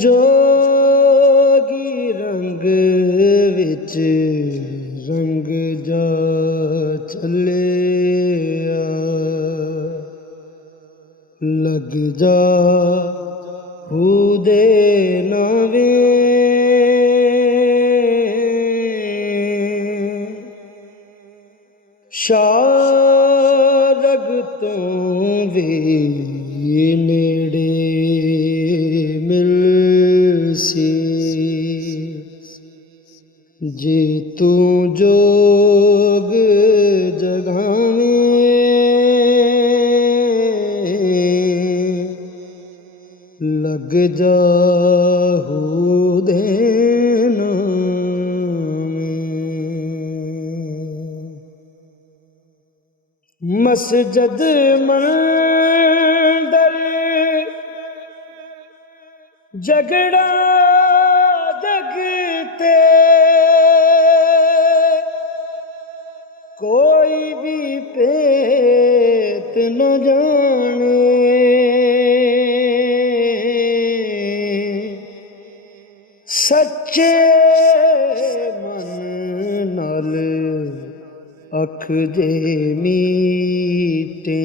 जोगी रंग विच रंग जा चलिया, लग जा हुदे नावे शारग तो भी नेड़े मिलसी, जे तू जोग जगावे लग जा हुदे मस्जिद मंदिर झगड़ा जगते कोई भी पेत न जाने, सच्चे मन नाल अख जे मीटे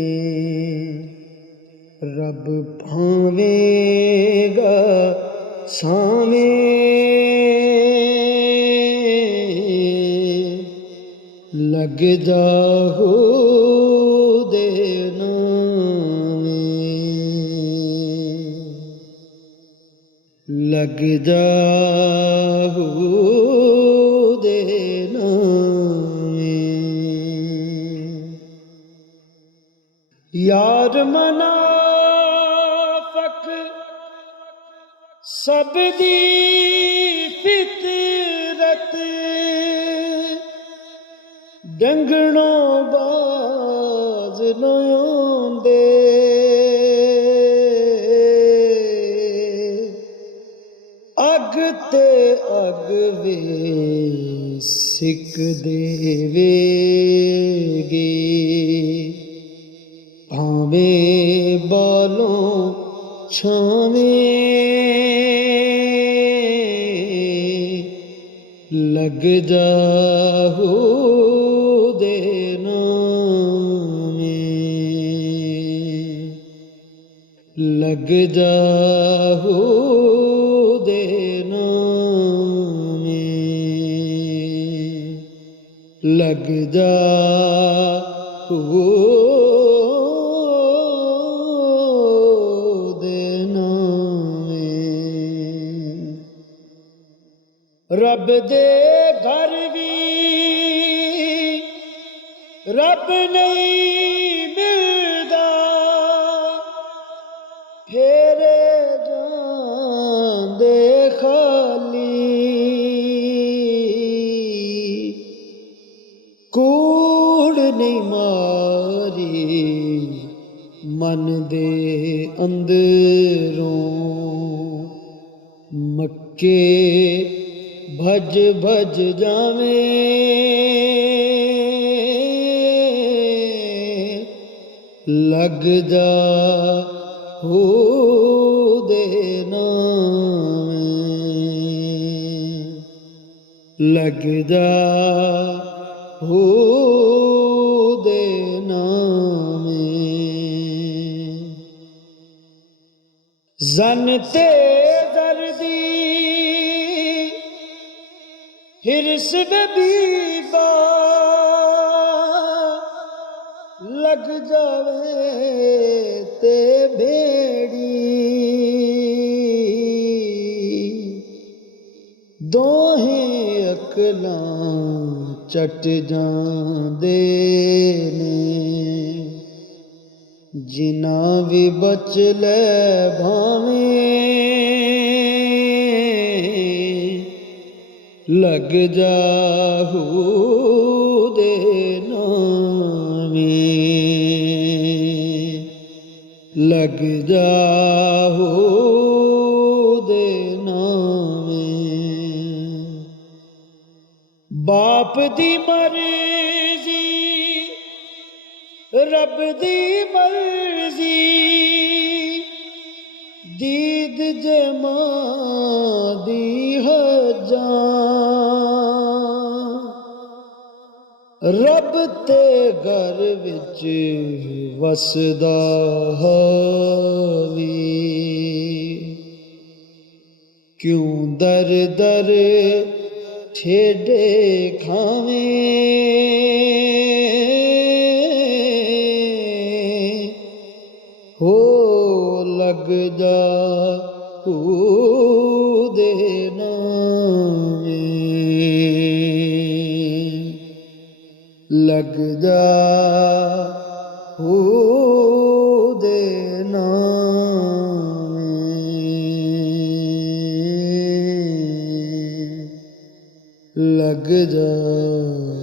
रब भावेगा सावे, लग जा हुदे नावे, लग जा हुदे नावे। यार मनाफक सब दी फितरत डंगणों बाज न आंदे, अग ते अग वे सिक देवेगी, भावे बालों छावे लग जा हुदे नावे, लग जा हुदे नावे, लग जा रब दे घर भी रब नहीं मिलदा, फेरे जांदे खाली, कूड़ नहीं मारी मन दे अंदरों, मक्के भज भज जावे लग जा हुदे नावे, लग जा हुदे नावे। जन ते दर्दी हिरस बीबा लग जावे ते भेड़ी, दोहें अकलां चट जांदे ने, जिना भी बच ले भावें लग जाहू दे नामे, लग जाहू दे नामे। बाप दी मर्जी रब दी मर्जी, दीद जे मां दी हजां, रब ते घर विच वसदा हावी, क्यों दर दर ठेडे खावें, हो लग जा दे नामे, लग जा दे नामे, लग जा।